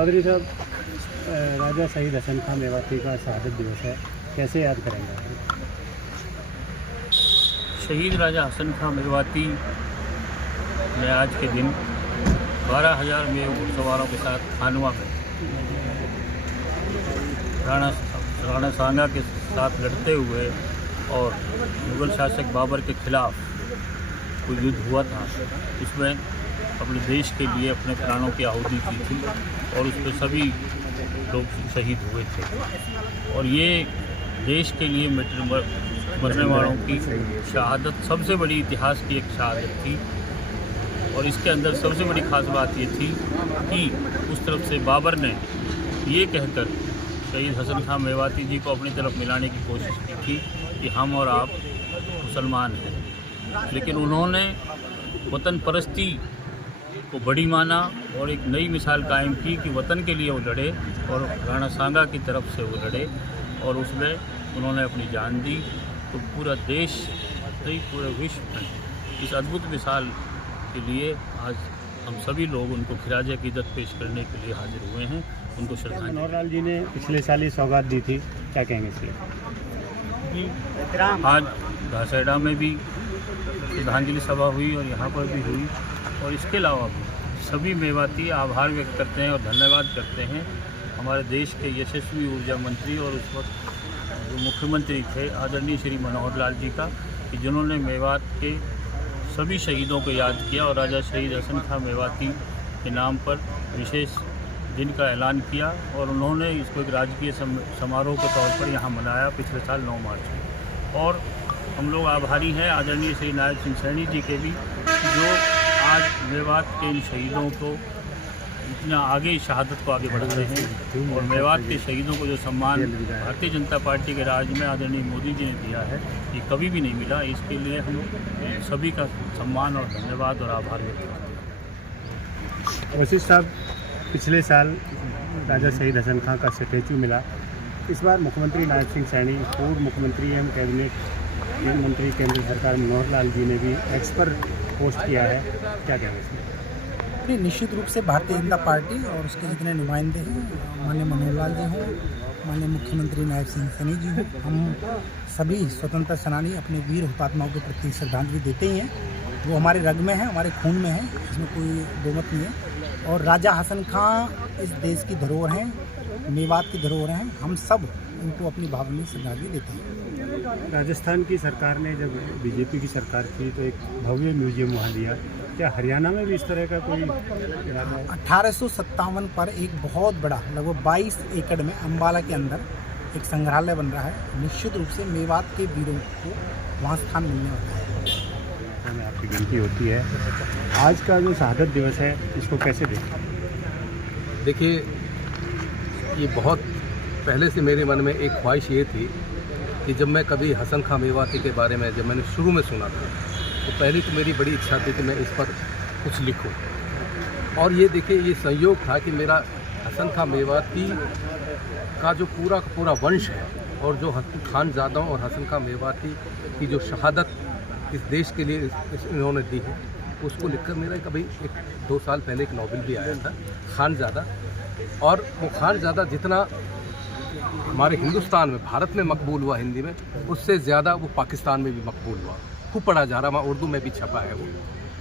चौधरी साहब, राजा शहीद हसन खां मेवाती का शहादत दिवस है, कैसे याद करेंगे? शहीद राजा हसन खां मेवाती ने आज के दिन 12,000 में घुड़सवारों के साथ खानवा में राणा सांगा के साथ लड़ते हुए और मुग़ल शासक बाबर के खिलाफ कोई युद्ध हुआ था, उसमें अपने देश के लिए अपने प्राणों की आहुति दी थी और उसमें सभी लोग शहीद हुए थे। और ये देश के लिए मरने वालों की शहादत सबसे बड़ी इतिहास की एक शहादत थी। और इसके अंदर सबसे बड़ी खास बात ये थी कि उस तरफ से बाबर ने ये कहकर शहीद हसन खां मेवाती जी को अपनी तरफ मिलाने की कोशिश की थी कि हम और आप मुसलमान हैं, लेकिन उन्होंने वतन परस्ती को बड़ी माना और एक नई मिसाल कायम की कि वतन के लिए वो लड़े और राणा सांगा की तरफ से वो लड़े और उसमें उन्होंने अपनी जान दी। तो पूरा देश नहीं पूरे विश्व में इस अद्भुत मिसाल के लिए आज हम सभी लोग उनको खिराज अक़ीदत पेश करने के लिए हाजिर हुए हैं, उनको श्रद्धांजलि। मनोहर लाल जी ने पिछले साल ही सौगात दी थी, क्या कहेंगे इसलिए? आज घासेडा में भी श्रद्धांजलि सभा हुई और यहाँ पर भी हुई और इसके अलावा भी सभी मेवाती आभार व्यक्त करते हैं और धन्यवाद करते हैं हमारे देश के यशस्वी ऊर्जा मंत्री और उस वक्त जो मुख्यमंत्री थे आदरणीय श्री मनोहर लाल जी का, कि जिन्होंने मेवात के सभी शहीदों को याद किया और राजा शहीद हसन खां मेवाती के नाम पर विशेष दिन का ऐलान किया और उन्होंने इसको एक राजकीय समारोह के तौर पर यहाँ मनाया पिछले साल 9 मार्च को। और हम लोग आभारी हैं आदरणीय श्री नायब सिंह सैनी जी के भी, जो आज मेवात के इन शहीदों को इतना आगे शहादत को आगे बढ़ा रहे हैं और मेवात के शहीदों को जो सम्मान भारतीय जनता पार्टी के राज में आदरणीय मोदी जी ने दिया है, ये कभी भी नहीं मिला। इसके लिए हम सभी का सम्मान और धन्यवाद और आभार व्यक्त करते हैं। वशिष्ठ साहब, पिछले साल राजा शहीद हसन खां का स्टैचू मिला, इस बार मुख्यमंत्री नायब सिंह सैनी, पूर्व मुख्यमंत्री एवं कैबिनेट मंत्री केंद्र सरकार मनोहर लाल जी ने भी एक्स पर पोस्ट किया है, क्या कहेंगे इसमें? निश्चित रूप से भारतीय जनता पार्टी और उसके जितने नुमाइंदे हैं, माननीय मनोहर लाल जी हों, माननीय मुख्यमंत्री नायब सिंह सैनी जी हों, हम सभी स्वतंत्रता सेनानी अपने वीर हुतात्माओं के प्रति श्रद्धांजलि देते ही हैं। वो हमारे रग में है, हमारे खून में है, इसमें कोई दो मत नहीं है। और राजा हसन खां इस देश की धरोहर हैं, मेवात की धरोहर हैं, हम सब उनको अपनी भावनीय श्रद्धांजलि देते हैं। राजस्थान की सरकार ने जब बीजेपी की सरकार थी तो एक भव्य म्यूजियम वहाँ दिया, क्या हरियाणा में भी इस तरह का कोई इरादा है? 1857 पर एक बहुत बड़ा लगभग 22 एकड़ में अम्बाला के अंदर एक संग्रहालय बन रहा है। निश्चित रूप से मेवात के वीरों को वहाँ स्थान मिलने वाला है। में आपकी गिनती होती है। आज का जो शहादत दिवस है, इसको कैसे देखें? देखिए, ये बहुत पहले से मेरे मन में एक ख्वाहिश ये थी कि जब मैं कभी हसन खां मेवाती के बारे में जब मैंने शुरू में सुना था, तो पहली तो मेरी बड़ी इच्छा थी कि मैं इस पर कुछ लिखूं। और ये देखिए, ये संयोग था कि मेरा हसन खां मेवाती का जो पूरा वंश है और जो खानजादों और हसन खां मेवाती की जो शहादत इस देश के लिए इन्होंने दी है, उसको लिखकर मेरा कभी 1-2 साल पहले एक नॉवेल भी आया था, खानजादा। और वो खानजादा जितना हमारे हिंदुस्तान में, भारत में मकबूल हुआ हिंदी में, उससे ज़्यादा वो पाकिस्तान में भी मकबूल हुआ, खूब पढ़ा जा रहा, वहाँ उर्दू में भी छपा है वो।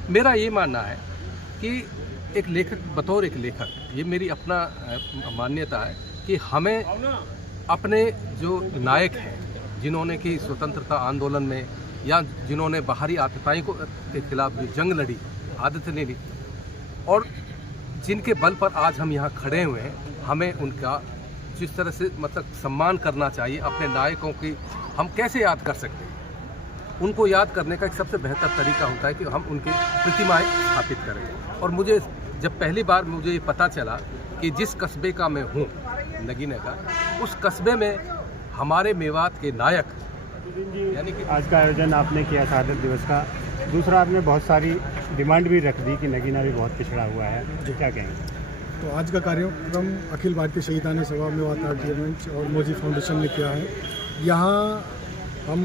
मेरा ये मानना है कि एक लेखक, बतौर एक लेखक, ये मेरी अपना मान्यता है कि हमें अपने जो नायक हैं, जिन्होंने कि स्वतंत्रता आंदोलन में या जिन्होंने बाहरी आतताई के खिलाफ जो जंग लड़ी, आदत नहीं ली, और जिनके बल पर आज हम यहाँ खड़े हुए हैं, हमें उनका जिस तरह से सम्मान करना चाहिए। अपने नायकों की हम कैसे याद कर सकते हैं? उनको याद करने का एक सबसे बेहतर तरीका होता है कि हम उनकी प्रतिमाएं स्थापित करें। और मुझे जब पहली बार मुझे ये पता चला कि जिस कस्बे का मैं हूँ, नगीना का, उस कस्बे में हमारे मेवात के नायक, यानी कि आज का आयोजन आपने किया शहादत दिवस का, दूसरा आपने बहुत सारी डिमांड भी रख दी कि नगीना भी बहुत पिछड़ा हुआ है, जो क्या कहेंगे? तो आज का कार्यक्रम अखिल भारतीय शहीदानी सभा मेवात आर्ट और मोजी फाउंडेशन ने किया है। यहाँ हम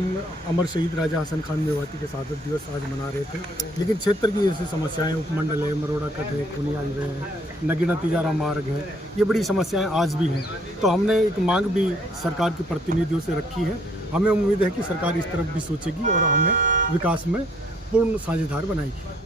अमर शहीद राजा हसन खान मेवाती के शहादत दिवस आज मना रहे थे, लेकिन क्षेत्र की ऐसी समस्याएं, उपमंडल है, मरोड़ा कट है, खुनियाल है, नगीना तिजारा मार्ग है, ये बड़ी समस्याएं आज भी हैं। तो हमने एक मांग भी सरकार के प्रतिनिधियों से रखी है। हमें उम्मीद है कि सरकार इस तरफ भी सोचेगी और हमें विकास में पूर्ण साझेदार बनाएगी।